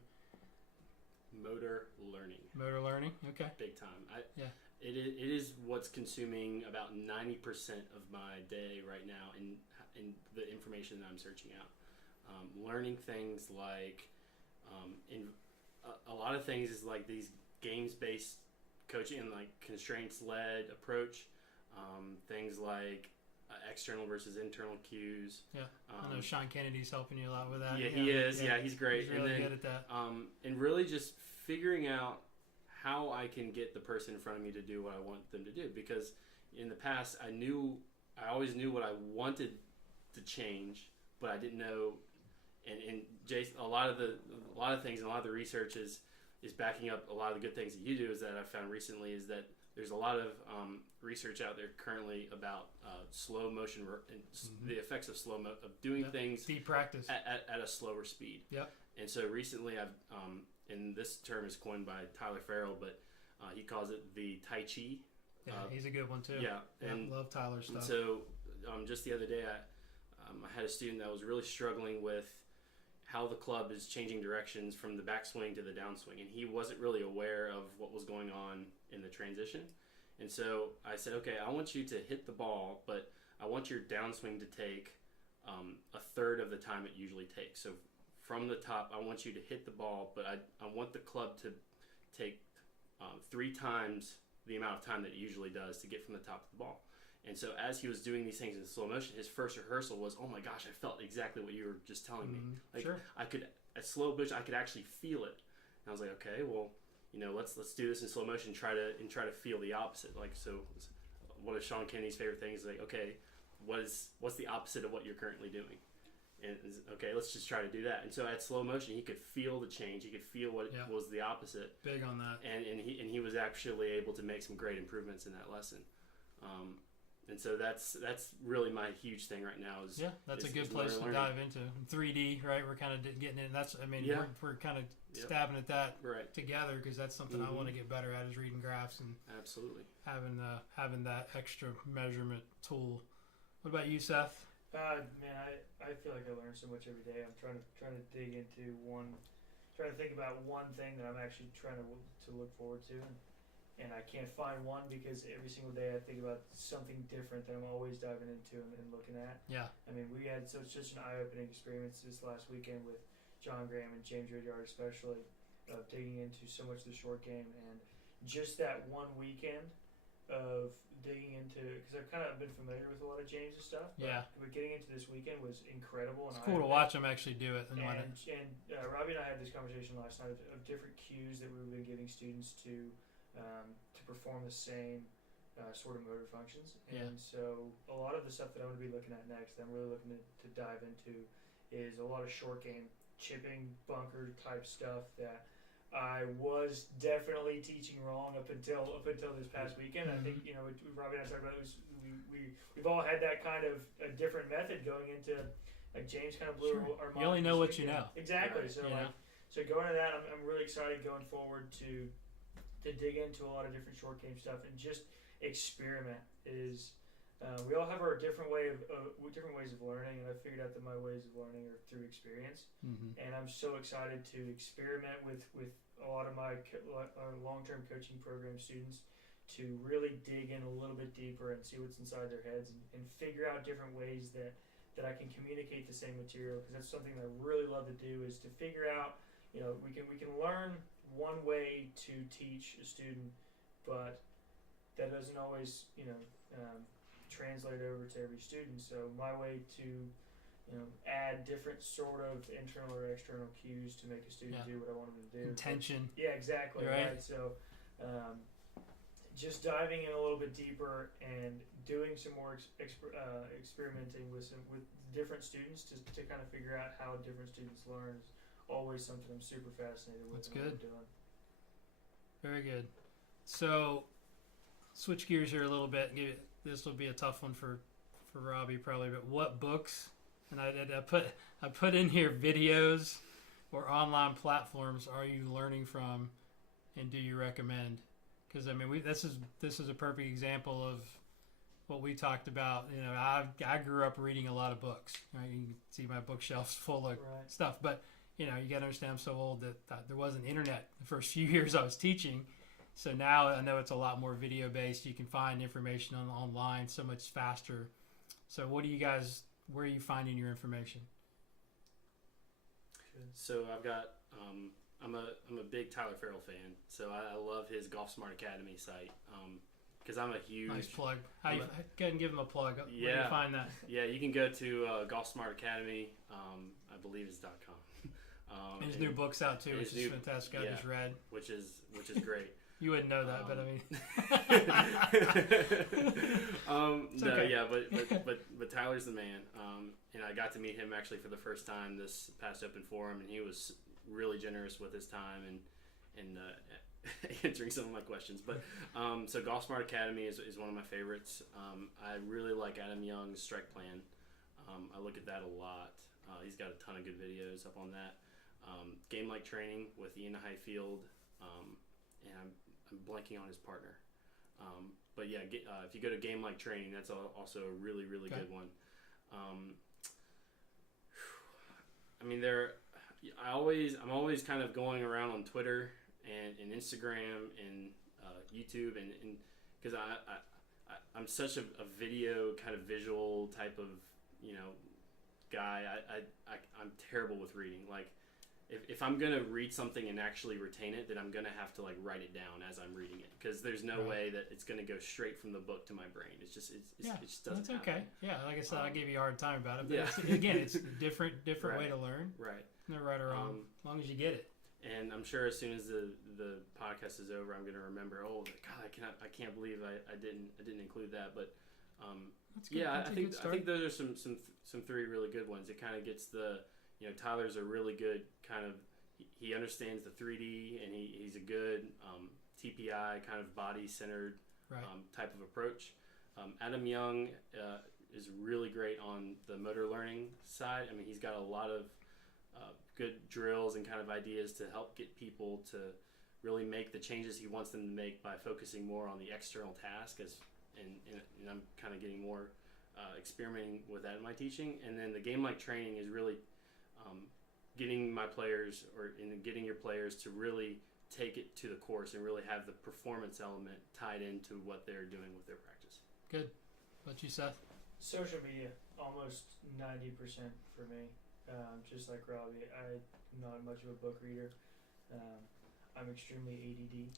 Motor learning. Okay. Big time. Yeah. It is what's consuming about 90% of my day right now in the information that I'm searching out. Learning things like, a lot of things is like these games-based coaching and like constraints-led approach. Things like external versus internal cues. Yeah, I know Sean Kennedy's helping you a lot with that. Yeah, he is. Yeah, he's great. He's really good at that. And really just figuring out how I can get the person in front of me to do what I want them to do. Because in the past, I always knew what I wanted to change, but I didn't know. And Jason, a lot of things and a lot of the research is backing up a lot of the good things that you do. Is that I found recently is that there's a lot of research out there currently about slow motion and the effects of doing things deep practice at a slower speed. Yep. And so recently I've and this term is coined by Tyler Farrell, but he calls it the Tai Chi. Yeah, he's a good one too. Yeah, and I love Tyler's stuff. And so just the other day I had a student that was really struggling with how the club is changing directions from the backswing to the downswing, and he wasn't really aware of what was going on in the transition. And so I said, okay, I want you to hit the ball, but I want your downswing to take a third of the time it usually takes. So from the top, I want you to hit the ball, but I want the club to take 3 times the amount of time that it usually does to get from the top to the ball. And so as he was doing these things in slow motion, his first rehearsal was, oh my gosh, I felt exactly what you were just telling me. Like, sure. I could, at slow motion, I could actually feel it. And I was like, okay, well, let's do this in slow motion, try to feel the opposite. Like, so one of Sean Kennedy's favorite things is like, okay, what's the opposite of what you're currently doing? And okay, let's just try to do that. And so at slow motion, he could feel the change. He could feel what was the opposite. Big on that. And he was actually able to make some great improvements in that lesson. And so that's really my huge thing right now. That's a good place to dive into. 3D, right? We're kind of getting in. We're kind of stabbing at that together, because that's something I want to get better at, is reading graphs and absolutely having that extra measurement tool. What about you, Seth? Man, I feel like I learn so much every day. I'm trying to dig into trying to think about one thing that I'm actually trying to look forward to. And and I can't find one because every single day I think about something different that I'm always diving into and looking at. Yeah. I mean, we had such an eye-opening experience this last weekend with John Graham and James Ridyard especially, digging into so much of the short game, and just that one weekend of digging into, because I've kind of been familiar with a lot of James' stuff. But getting into this weekend was incredible. It's cool to watch him actually do it. And Robbie and I had this conversation last night of different cues that we've been giving students to perform the same sort of motor functions. And so a lot of the stuff that I'm going to be looking at next, that I'm really looking to dive into, is a lot of short game, chipping, bunker type stuff that I was definitely teaching wrong up until this past weekend. I think, you know, Robbie and I talked about it, we've all had that kind of a different method going into, like James kind of blew our mind. You only know what you know. Exactly. So so going to that, I'm really excited going forward to dig into a lot of different short game stuff and just experiment. We all have our different ways of learning, and I figured out that my ways of learning are through experience. And I'm so excited to experiment with a lot of my long-term coaching program students to really dig in a little bit deeper and see what's inside their heads and figure out different ways that I can communicate the same material, because that's something that I really love to do, is to figure out, you know, we can learn one way to teach a student, but that doesn't always, you know, translate over to every student. So my way to, you know, add different sort of internal or external cues to make a student do what I want them to do. Intention. Yeah, exactly. Right. So just diving in a little bit deeper and doing some more experimenting with different students to kind of figure out how different students learn is always something I'm super fascinated with. That's good. Doing. Very good. So switch gears here a little bit. This will be a tough one for Robbie probably, but what books? And I put in here videos or online platforms are you learning from, and do you recommend? Because I mean, this is a perfect example of what we talked about. You know, I grew up reading a lot of books. Right? You can see my bookshelves full of stuff, but you know, you got to understand I'm so old that there wasn't internet the first few years I was teaching. So now I know it's a lot more video based. You can find information online so much faster. So where are you finding your information? So I've got, I'm a big Tyler Farrell fan. So I love his Golf Smart Academy site. Cause I'm a huge... Nice plug. Go ahead and give him a plug. Where do you find that? Yeah, you can go to Golf Smart Academy, I believe it's .com. His new book's out too, which is fantastic. I just read. Which is great. You wouldn't know that, but I mean, but Tyler's the man. And I got to meet him actually for the first time this past Open Forum, and he was really generous with his time and answering some of my questions. But so Golf Smart Academy is one of my favorites. I really like Adam Young's strike plan. I look at that a lot. He's got a ton of good videos up on that. Game Like Training with Ian Highfield, and I'm blanking on his partner. But yeah, if you go to Game Like Training, that's also a really, really good one. I mean, I'm always kind of going around on Twitter and Instagram and YouTube, and because I'm such a video kind of visual type of, you know, guy. I'm terrible with reading. Like, if I'm going to read something and actually retain it, then I'm going to have to like write it down as I'm reading it, because there's no way that it's going to go straight from the book to my brain. It just doesn't happen. Okay. Yeah, like I said, I gave you a hard time about it, but it's a different way to learn. Right. No right or wrong, as long as you get it. And I'm sure as soon as the podcast is over, I'm going to remember, oh God, I can't believe I didn't include that. But I think those are some three really good ones. It kind of gets you know, Tyler's a really good kind of, he understands the 3D, and he's a good TPI kind of body-centered type of approach. Adam Young is really great on the motor learning side. I mean, he's got a lot of good drills and kind of ideas to help get people to really make the changes he wants them to make by focusing more on the external task. And I'm kind of getting more experimenting with that in my teaching. And then the Game Like Training is really getting my players getting your players to really take it to the course and really have the performance element tied into what they're doing with their practice. Good. What you, Seth? Social media, almost 90% for me. Just like Robbie, I'm not much of a book reader. I'm extremely ADD,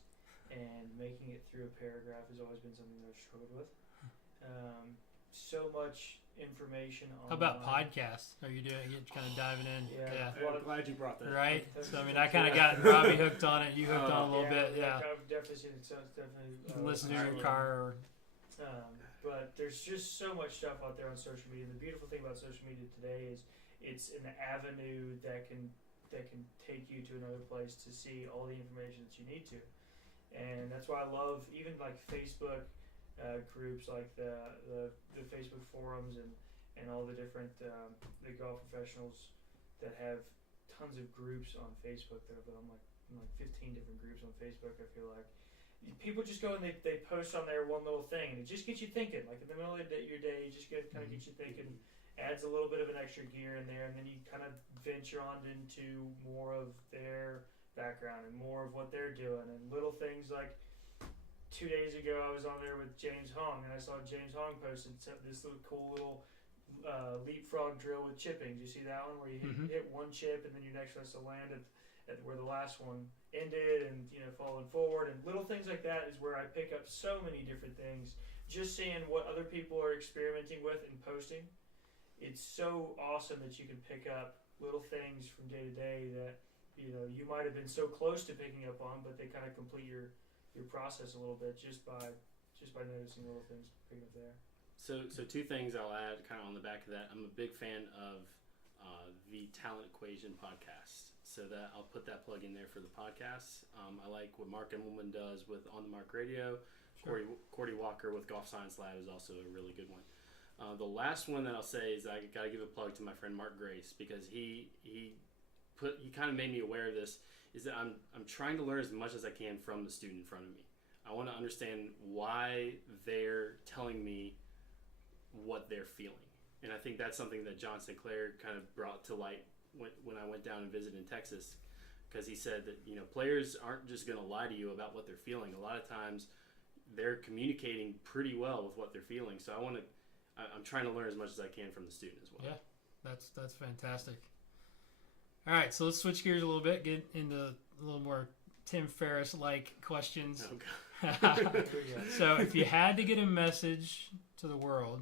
and making it through a paragraph has always been something that I've struggled with. So much information on. How about podcasts? Are you doing? You kind of diving in? Yeah. I'm glad you brought that. Right. So I mean, I kind of got Robbie hooked on it. You hooked on a little bit. Yeah. I've definitely seen it. So it's definitely. Listen to your car. But there's just so much stuff out there on social media. The beautiful thing about social media today is it's an avenue that can take you to another place to see all the information that you need to, and that's why I love even like Facebook groups, like the Facebook forums and all the different the golf professionals that have tons of groups on Facebook. I'm like 15 different groups on Facebook. I feel like people just go and they post on there one little thing, and it just gets you thinking. Like in the middle of your day, you just kind of get you thinking. Adds a little bit of an extra gear in there, and then you kind of venture on into more of their background and more of what they're doing, and little things like 2 days ago I was on there with James Hong, and I saw James Hong posted this little cool little leapfrog drill with chipping. Do you see that one where you hit one chip and then your next one has to land at where the last one ended, and falling forward, and little things like that is where I pick up so many different things. Just seeing what other people are experimenting with and posting. It's so awesome that you can pick up little things from day to day that you might have been so close to picking up on, but they kind of complete your process a little bit just by noticing little things picking up there. So two things I'll add kind of on the back of that. I'm a big fan of the Talent Equation podcast, so that I'll put that plug in there for the podcast. I like what Mark Immelman does with On the Mark Radio. Sure. Cordy Walker with Golf Science Lab is also a really good one. The last one that I'll say is I got to give a plug to my friend Mark Grace, because he kind of made me aware of this, is that I'm trying to learn as much as I can from the student in front of me. I want to understand why they're telling me what they're feeling. And I think that's something that John Sinclair kind of brought to light when I went down and visited in Texas, because he said that players aren't just going to lie to you about what they're feeling. A lot of times they're communicating pretty well with what they're feeling. So I'm trying to learn as much as I can from the student as well. Yeah, that's fantastic. All right, so let's switch gears a little bit, get into a little more Tim Ferriss-like questions. Oh, God. So if you had to get a message to the world,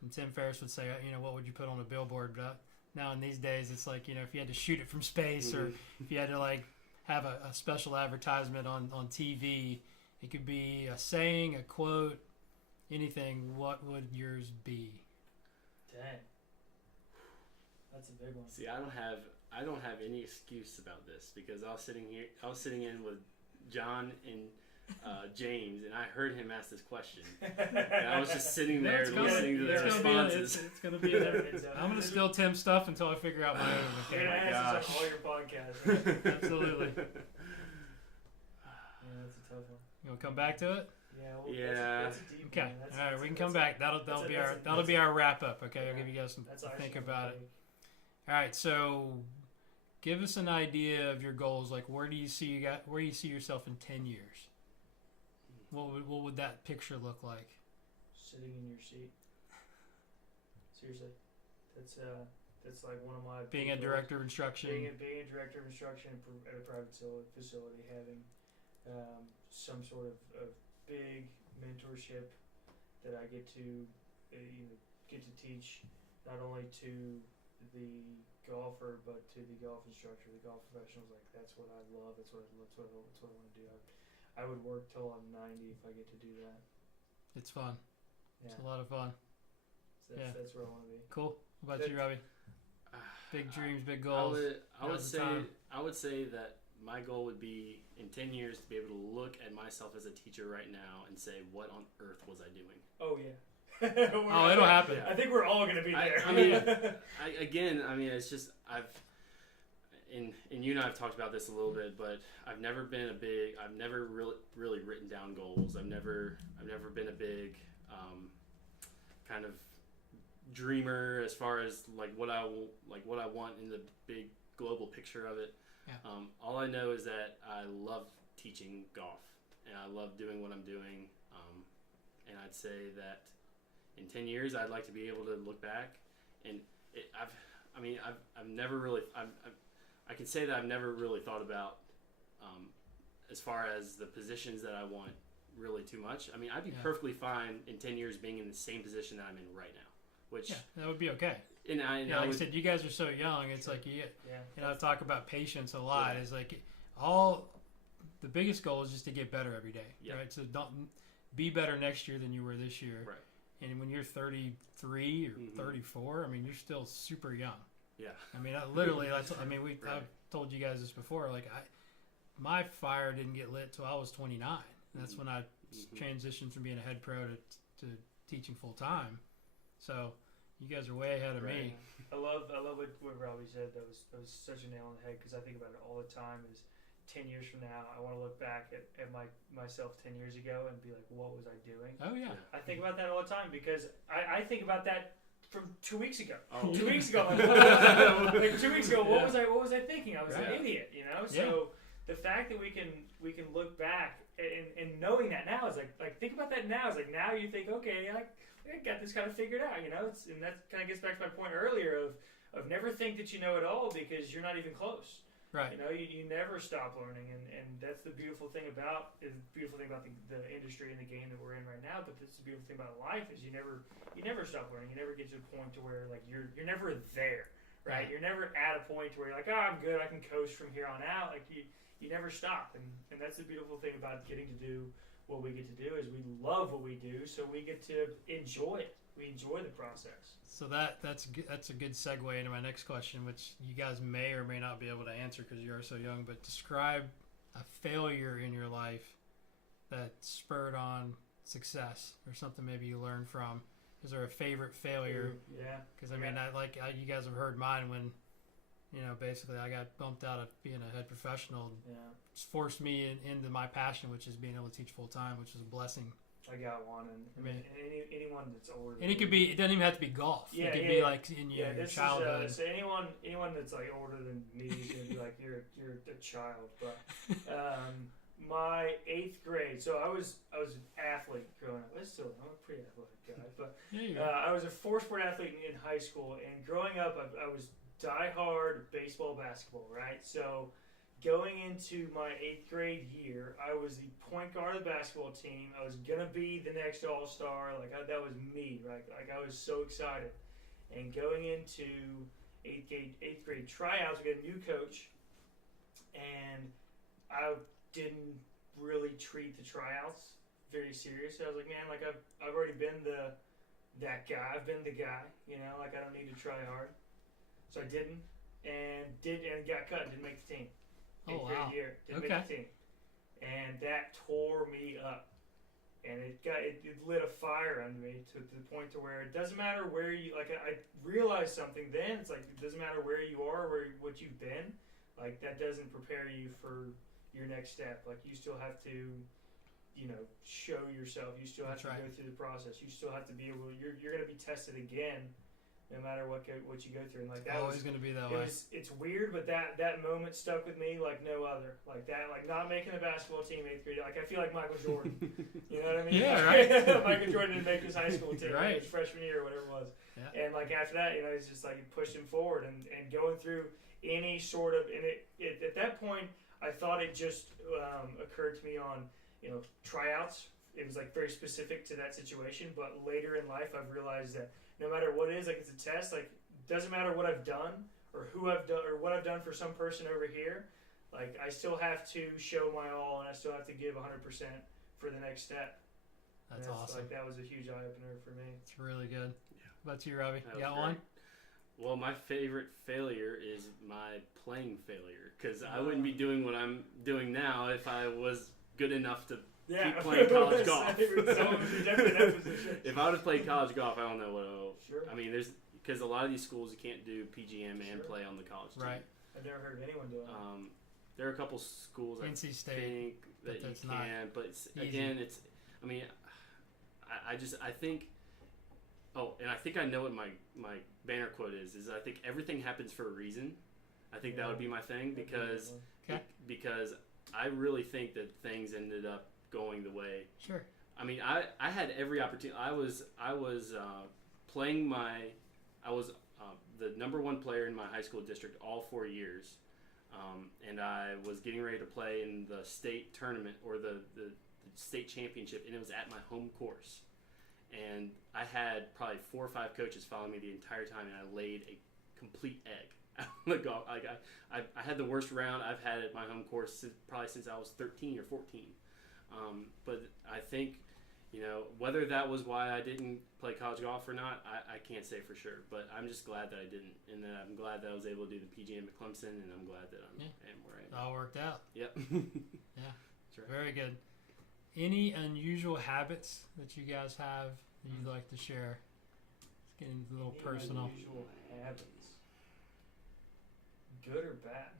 and Tim Ferriss would say, what would you put on a billboard? But now in these days, it's like, if you had to shoot it from space, or if you had to like have a special advertisement on TV, it could be a saying, a quote, anything. What would yours be? Dang, that's a big one. See, I don't have any excuse about this, because I was sitting in with John and James, and I heard him ask this question, and I was just sitting there listening to their responses. It's going to be there. I'm going to steal Tim's stuff until I figure out my own. You're going to ask this on all your podcasts. Right? Absolutely. Yeah, that's a tough one. You want to come back to it? Yeah. Well, Yeah. That's a deep Okay. one. All right, we can come back. That'll be our wrap up. Okay, I'll give you guys some That's to think actually about it. big. All right, so give us an idea of your goals. Like, where do you see yourself in 10 years? What would that picture look like? Sitting in your seat. Seriously, that's like one of my Being a big director of goals. instruction. Being a director of instruction at a private facility, having some sort of big mentorship that I get to teach not only to the golfer but to the golf instructor, the golf professionals. Like, that's what I love. That's what I want to do. I would work till I'm 90 if I get to do that. It's fun. Yeah. It's a lot of fun. So that's where I want to be. Cool. What about you, Robbie? Big dreams, big goals. I would say that my goal would be in 10 years to be able to look at myself as a teacher right now and say, what on earth was I doing? Oh yeah. It'll happen. I think we're all going to be there. It's just and you and I have talked about this a little bit, but I've never really written down goals. I've never been a big kind of dreamer as far as what I want in the big global picture of it. Yeah. All I know is that I teaching golf, and I love doing what I'm doing. And I'd say that in 10 years, I'd like to be able to look back, and I've never really, I can say that I've never really thought about as far as the positions that I want really too much. I mean, I'd be perfectly fine in 10 years being in the same position that I'm in right now, which that would be okay. And I said, you guys are so young. It's like I talk about patience a lot. It's like the biggest goal is just to get better every day, right? So don't be better next year than you were this year, right? And when you're 33 or 34, I mean, you're still super young. Yeah. I mean, I've told you guys this before. Like, my fire didn't get lit till I was 29. That's when I transitioned from being a head pro to teaching full time. So you guys are way ahead of me. I love what Robbie said. That was such a nail on the head, because I think about it all the time. Is 10 years from now, I want to look back at myself 10 years ago and be like, what was I doing? Oh, yeah. I think about that all the time, because I think about that from 2 weeks ago. Oh. 2 weeks ago, like 2 weeks ago, what was I thinking? I was an idiot, you know. So the fact that we can look back and knowing that now is like think about that now. Is like now you think, okay, I got this kind of figured out, you know. And that kind of gets back to my point earlier of never think that you know it all, because you're not even close. Right. You know, you never stop learning, and that's the beautiful thing about the industry and the game that we're in right now. But that's the beautiful thing about life is you never stop learning. You never get to a point to where like you're never there, right? You're never at a point where you're like, I'm good, I can coast from here on out. Like you never stop, and that's the beautiful thing about getting to do what we get to do is we love what we do, so we get to enjoy it. We enjoy the process. So that's a good segue into my next question, which you guys may or may not be able to answer because you are so young. But describe a failure in your life that spurred on success, or something maybe you learned from. Is there a favorite failure? Yeah. Because you guys have heard mine when, basically I got bumped out of being a head professional. Yeah. It's forced me into my passion, which is being able to teach full time, which is a blessing. I got one, and anyone that's older. And it doesn't even have to be golf. Yeah, it could be like in your childhood. So anyone that's like older than me is gonna be like you're a child. But my 8th grade, so I was an athlete growing up. I'm a pretty athletic guy, but I was a 4-sport athlete in high school, and growing up, I was diehard baseball, basketball, right? So going into my 8th grade year, I was the point guard of the basketball team. I was going to be the next all-star. That was me, right? Like, I was so excited. And going into 8th grade tryouts, we got a new coach. And I didn't really treat the tryouts very seriously. I was like, man, like, I've already been that guy. I've been the guy, I don't need to try hard. So I didn't. And got cut. Didn't make the team. 8th grade year, didn't make the team, and that tore me up, and it lit a fire under me to the point to where it doesn't matter where you I realized something then. It's like it doesn't matter where you are, what you've been, like that doesn't prepare you for your next step. Like you still have to, show yourself. You still have to go through the process. You still have to be able. You're going to be tested again. No matter what you go through, and like that always going to be that way. It's weird, but that moment stuck with me like no other. Like that, like not making a basketball team 8th grade. Like I feel like Michael Jordan. You know what I mean? Yeah, right. Michael Jordan didn't make his high school team, right? His freshman year or whatever it was. Yeah. And like after that, it's just like it pushed him forward and going through any sort of. And it at that point, I thought it just occurred to me on tryouts. It was like very specific to that situation, but later in life, I've realized that no matter what it is, like it's a test, like doesn't matter what I've done or who I've done or what I've done for some person over here, like I still have to show my all and I still have to give 100% for the next step. That's awesome. Like that was a huge eye opener for me. It's really good. Yeah. What about you, Robbie? You got great. one? Well, my favorite failure is my playing failure, because I wouldn't be doing what I'm doing now if I was good enough to keep playing college golf. If I would have played college golf, I don't know what. I mean, because a lot of these schools you can't do PGM and play on the college team. Right. I've never heard of anyone doing that. There are a couple schools NC I State, think that you can, but again, it's. I mean, I think. Oh, and I think I know what my banner quote is I think everything happens for a reason. I think that would be my thing because I really think that things ended up going the way. Sure. I mean, I had every opportunity. I was playing I was the number one player in my high school district all 4 years, and I was getting ready to play in the state tournament or the state championship, and it was at my home course. And I had probably 4 or 5 coaches follow me the entire time, and I laid a complete egg out on the golf. Like I had the worst round I've had at my home course probably since I was 13 or 14. But I think, whether that was why I didn't play college golf or not, I can't say for sure. But I'm just glad that I didn't, and that I'm glad that I was able to do the PGA at Clemson, and I'm glad that I am where I am. It all worked out. Yep. Yeah. That's right. Very good. Any unusual habits that you guys have that you'd like to share? It's getting a little personal. Unusual habits, good or bad?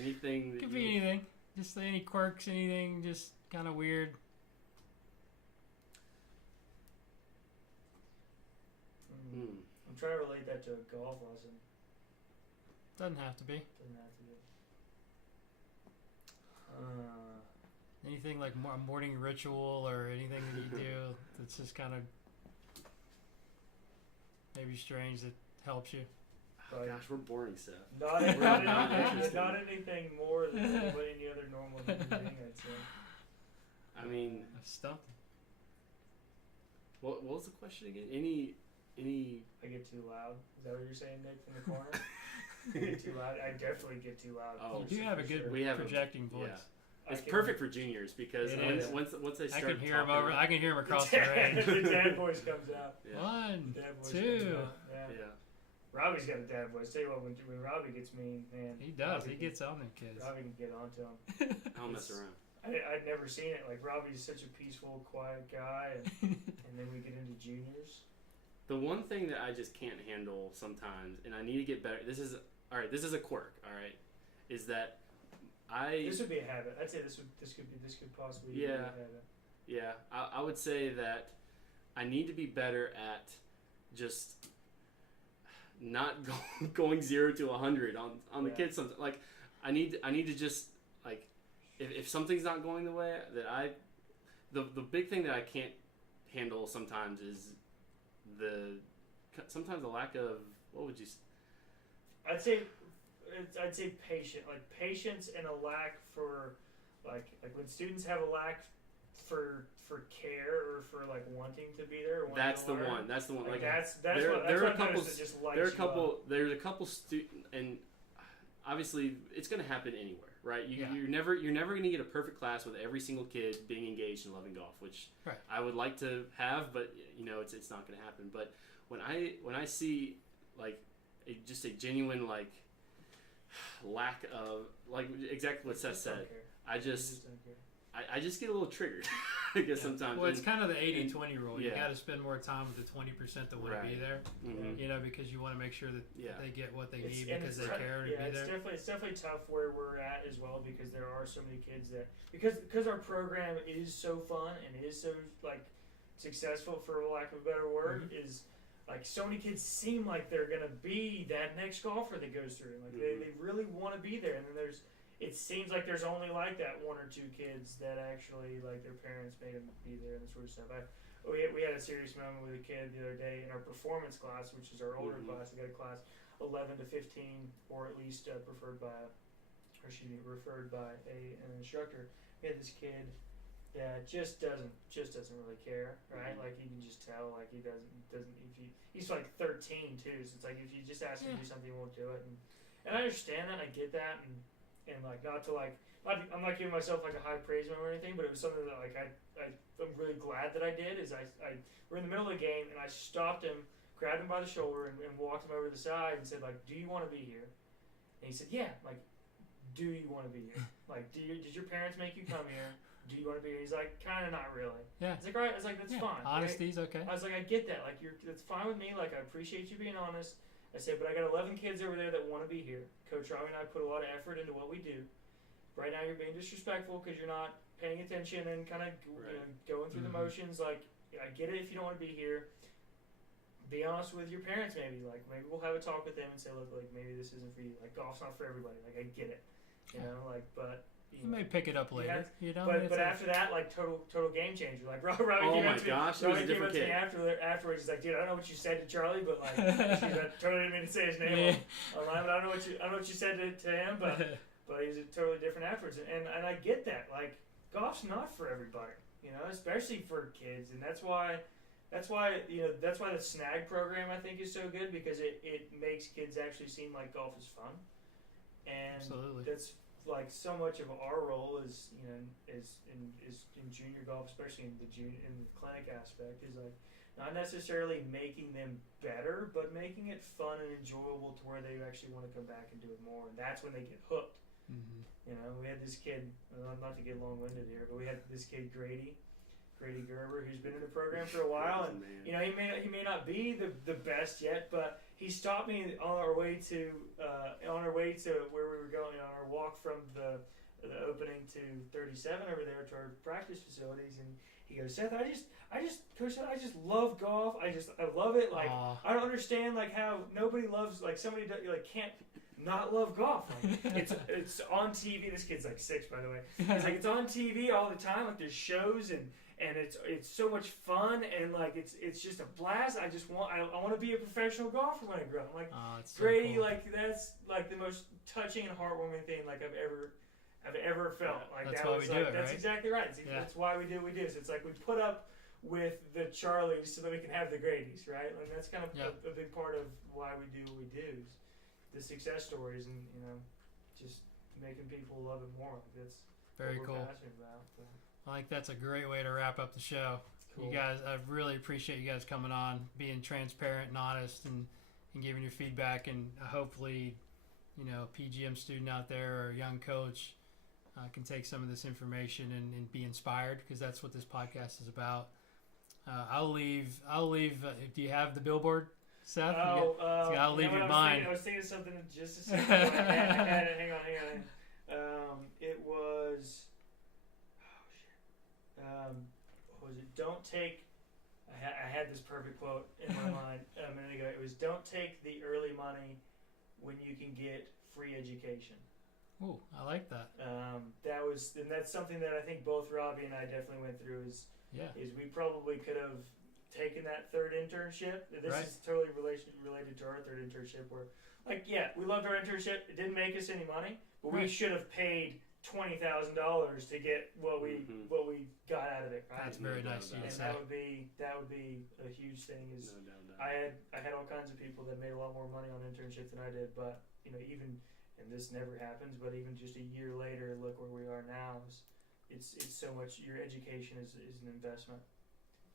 Anything that Could be anything. Just any quirks, anything just kind of weird. I'm trying to relate that to a golf lesson. Doesn't have to be. Doesn't have to be. Anything like a morning ritual or anything that you do that's just kind of maybe strange that helps you. Oh, gosh, we're boring, Seth. Not anything more than any other normal human being, I'd say. I mean, I stumped him. what was the question again? Any? I get too loud. Is that what you're saying, Nick, from the corner? I get too loud. I definitely get too loud. Oh, You do have a good projecting voice. Yeah. It's perfect for juniors because once they I start can hear him talking, I can hear him across the range. The dad voice comes out. Yeah. One, Dad voice two. comes out. Yeah. Yeah. Robbie's got a dad voice. Tell you what, when Robbie gets mean, man. He does. Robbie He gets on them kids. Robbie can get onto him. I don't mess around. I'd never seen it. Like, Robbie's such a peaceful, quiet guy, and then we get into juniors. The one thing that I just can't handle sometimes, and I need to get better. This is a quirk. All right, is that This would be a habit. I'd say this could possibly be a habit. Yeah, I would say that I need to be better at just not going 0 to 100 on the kids. Sometimes, like I need to just like if something's not going the way that the big thing that I can't handle sometimes is sometimes the lack of, what would you say? I'd say patience and a lack for like when students have a lack for care or for like wanting to be there. Or That's the learn. one. That's the one. Like that's there what are a couple. that just lights There's a you up. couple student, and obviously it's going to happen anywhere, right? Yeah. You're never going to get a perfect class with every single kid being engaged in loving golf, which Right. I would like to have, but it's not going to happen. But when I see like just a genuine like lack of like exactly what Seth said, I just get a little triggered. I guess sometimes. Well, it's kind of the 80-20 rule. You Yeah. got to spend more time with the 20% that want to be there. Mm-hmm. Because you want to make sure that they get what they need and because they it's care to be there. It's definitely tough where we're at as well because there are so many kids that because our program is so fun and is so like successful, for lack of a better word, is like so many kids seem like they're gonna be that next golfer that goes through. Like they really want to be there, and then it seems like there's only like that 1 or 2 kids that actually like their parents made them be there and that sort of stuff. We had a serious moment with a kid the other day in our performance class, which is our older class. We got a class 11 to 15, or at least referred by an instructor. We had this kid that just doesn't really care, right? Like you can just tell, like he doesn't. He's like 13 too, so it's like if you just ask him to do something, he won't do it. And I understand that, I get that, and like I'm not giving myself like a high praise moment or anything, but it was something that like I'm really glad that I did. Is we're in the middle of the game and I stopped him, grabbed him by the shoulder, and walked him over to the side and said like, "Do you want to be here?" And he said, "Yeah." Like, "Do you want to be here? Like, did your parents make you come here? Do you want to be here?" He's like, "Kind of, not really." Yeah. It's like, all right. I was like, "That's fine. Honesty's okay. I was like, "I get that. Like, that's fine with me. Like, I appreciate you being honest." I said, "But I got 11 kids over there that want to be here. Coach Robbie and I put a lot of effort into what we do. Right now, you're being disrespectful because you're not paying attention and kind of going through the motions. Like, I get it if you don't want to be here. Be honest with your parents, maybe. Like, maybe we'll have a talk with them and say, look, like, maybe this isn't for you. Like, golf's not for everybody. Like, I get it." You know, like, but you may pick it up later. You know, but after that, like total game changer. Like Robbie Oh came my up to me, gosh, it was Robbie a came up different to me kid. afterwards. He's like, dude, I don't know what you said to Charlie, but like, I totally didn't mean to say his name online. But I don't know what you said to him, but he's totally different afterwards. And I get that. Like, golf's not for everybody. You know, especially for kids, and that's why the snag program I think is so good, because it makes kids actually seem like golf is fun, and Absolutely. that's like so much of our role is in junior golf, especially in the clinic aspect, is like not necessarily making them better, but making it fun and enjoyable to where they actually want to come back and do it more, and that's when they get hooked. Mm-hmm. You know, we had this kid, not to get long-winded here, but we had this kid Grady Gerber, who's been in the program for a while, and you know, he may not be the best yet, but he stopped me on our way to where we were going on our walk from the opening to 37 over there to our practice facilities, and he goes, Seth, Coach Seth, I just love golf. I love it. Like, I don't understand like how nobody loves, like, somebody like can't not love golf. Like, it's on TV. This kid's like 6, by the way. He's like, it's on TV all the time. Like, there's shows and it's so much fun, and like it's just a blast. I want to be a professional golfer when I grow up. I'm like, Grady, so cool. Like, that's like the most touching and heartwarming thing like I've ever felt. Yeah, like, that's that why was we like, do it, that's right? exactly right. That's why we do what we do. So it's like we put up with the Charlies so that we can have the Gradys, right? Like, that's kind of a big part of why we do what we do. Is the success stories, and you know, just making people love it more. Like, that's very what we're cool. passionate about. But. I think that's a great way to wrap up the show. Cool. You guys, I really appreciate you guys coming on, being transparent and honest, and giving your feedback. And hopefully, you know, a PGM student out there or a young coach can take some of this information and be inspired, because that's what this podcast is about. I'll leave. Do you have the billboard, Seth? I'll leave your mind. I was thinking something just a second. Hang on. It was. What was it? Don't take. I had this perfect quote in my mind a minute ago. It was, "Don't take the early money when you can get free education." Ooh, I like that. And that's something that I think both Robbie and I definitely went through. Is we probably could have taken that third internship. This is totally related to our third internship. Where, like, we loved our internship. It didn't make us any money, but we should have paid $20,000 to get what we got out of it. Right? That's very nice. And that would be a huge thing. Is I had all kinds of people that made a lot more money on internships than I did, but you know, even, and this never happens, but even just a year later, look where we are now. It's so much. Your education is an investment,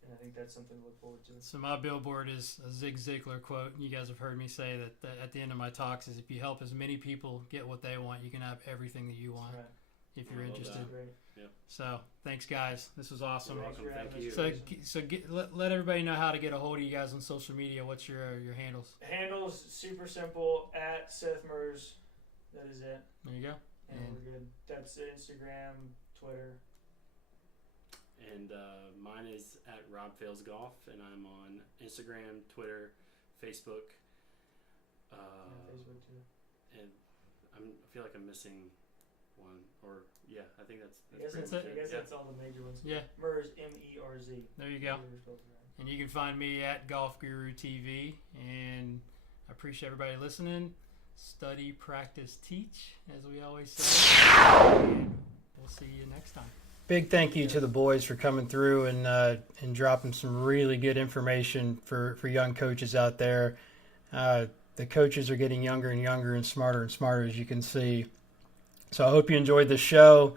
and I think that's something to look forward to. So my billboard is a Zig Ziglar quote. You guys have heard me say that at the end of my talks is, if you help as many people get what they want, you can have everything that you want. Right. If you're interested. Yeah. So thanks, guys. This was awesome. You're welcome. Thank you. So let everybody know how to get a hold of you guys on social media. What's your handles? Handles super simple, at Seth Merz. That is it. There you go. And we're good. That's Instagram, Twitter. And mine is at Rob Fails Golf, and I'm on Instagram, Twitter, Facebook. Facebook too. And I feel like I'm missing one, or I think that's I guess that's all the major ones. Yeah. Merz, Merz. There you go. And you can find me at Golf Guru TV. And I appreciate everybody listening. Study, practice, teach, as we always say. And we'll see you next time. Big thank you to the boys for coming through and dropping some really good information for young coaches out there. The coaches are getting younger and younger and smarter, as you can see. So I hope you enjoyed the show.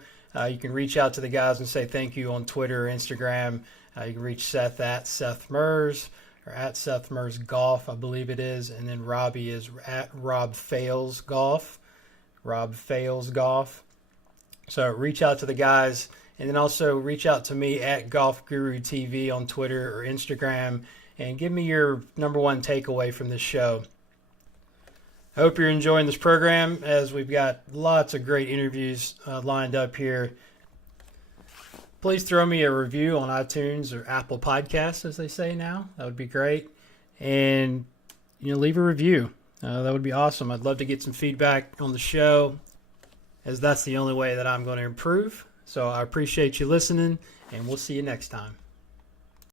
You can reach out to the guys and say thank you on Twitter or Instagram. You can reach Seth at Seth Merz, or at Seth Merz Golf, I believe it is. And then Robbie is at Rob Fails Golf. Rob Fails Golf. So reach out to the guys. And then also reach out to me at Golf Guru TV on Twitter or Instagram. And give me your number one takeaway from this show. I hope you're enjoying this program, as we've got lots of great interviews lined up here. Please throw me a review on iTunes or Apple Podcasts, as they say now. That would be great. And leave a review. That would be awesome. I'd love to get some feedback on the show. as that's the only way that I'm going to improve. So I appreciate you listening, and we'll see you next time.